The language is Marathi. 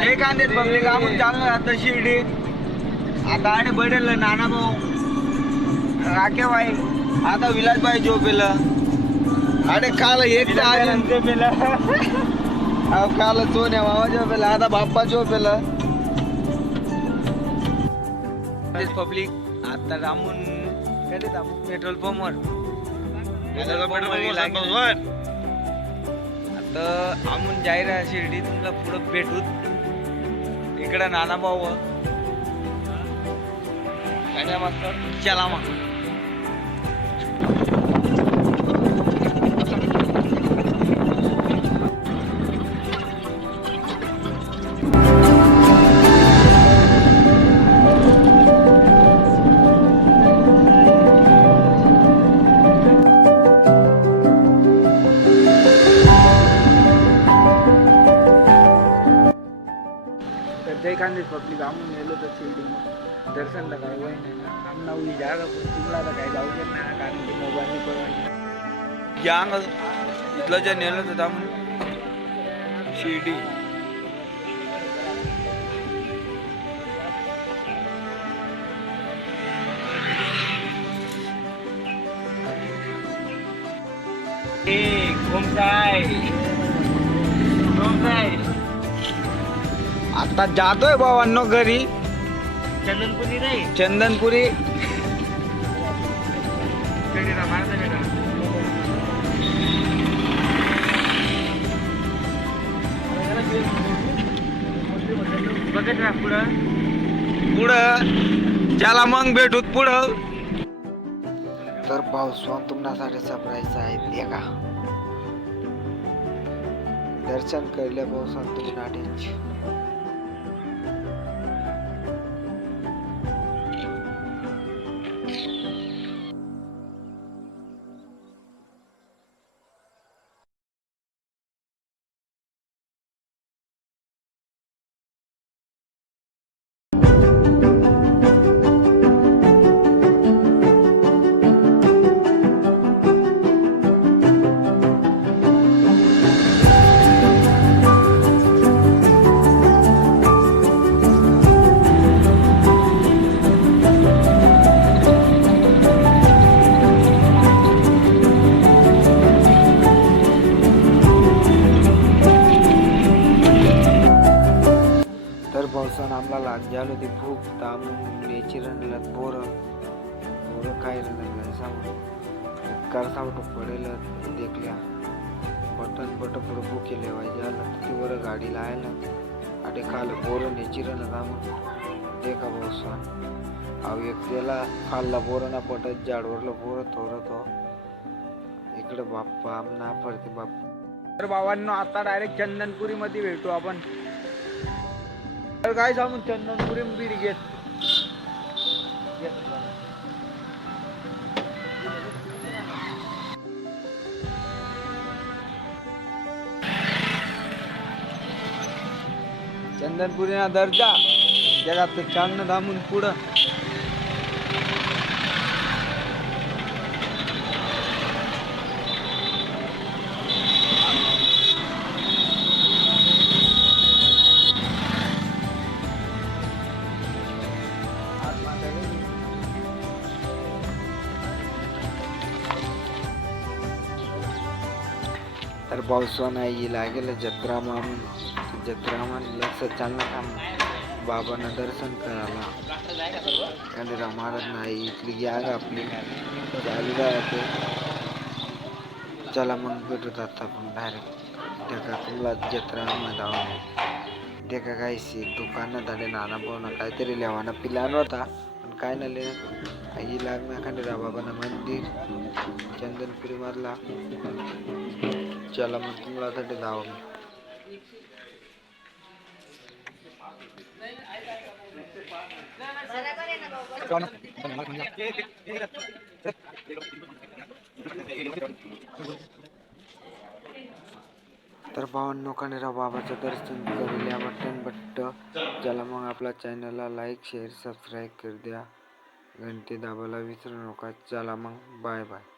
एक आणत पब्लिक आम्ही चाललो आता शिर्डी आता आणि बडेल नाना भाऊ राखे भाई आता विलास भाई झोपेल अरे काल एक झोपेल काल सोन्या मामा झोपेल आता बाप्पा झोपेल पब्लिक आता रामून पेट्रोल पंपवर आता आमून जायरा शिर्डी तुमला पुढं भेटू इकडं नाना भाऊ चला मग जय खानदेश पब्लिक आम्ही गेलो तर शिर्डी दर्शनला काय वय नाही ना आम्हाला उभी जागा तुम्हाला तर काही जाऊ देत नाही कारण की मोबाईल पण या इथलं जे नेलं तर आम्ही शिर्डी आता जातोय भावांनो घरी चंदनपुरी नाही चंदनपुरी बघत राहा पुढं पुढं चला मग भेटूत पुढं तर पाऊस तुमच्यासाठी सरप्राईज आहे ते का दर्शन केल्या पावसात तुम्ही नाटेच पावसान आम्हाला लागली होती भूक तामून नेची रंगलात बोरं काय रंगला सांगून करसावट पडेल देखल्या बटन पुढं भूक केले पाहिजे आलं ती वर गाडी लायला आणि खाल बोरं नेची रण तामून ते का पावसान अव एक त्याला खाल्ला बोरं ना पटत जाडवरलं बोरं थोडं तो इकडं बाप्पा आमना पडते बाप्पा तर भावांनो आता डायरेक्ट चंदनपुरी मध्ये भेटू आपण तर काय सांगून चंदनपुरी बीड घेत चंदनपुरी ना दर्जा जगात चालणं थांबून पुढं तर पावसा नाही लागेल जत्रा मारून लक्ष चालणं काम बाबांना दर्शन करायला आणि महाराज नाही इथली गॅग आपली चालू राहते चला मग भेटत आता आपण डायरेक्ट त्या तुला जत्रा जाऊन ते का काही दुकानात आले नाना पोहणं काहीतरी लेवाना पिलान होता पण काय नाही आई लागणार खंडेरा बाबांना मंदिर चंदनपुरी मधला चला मग तुम्हाला साठी जाऊ तर भावांनो खंडेराव बाबाचं दर्शन करूया बट्ट चला मग आपल्या चॅनलला लाईक शेअर सबस्क्राईब कर द्या घंटी दाबायला विसरू नका चला मग बाय बाय.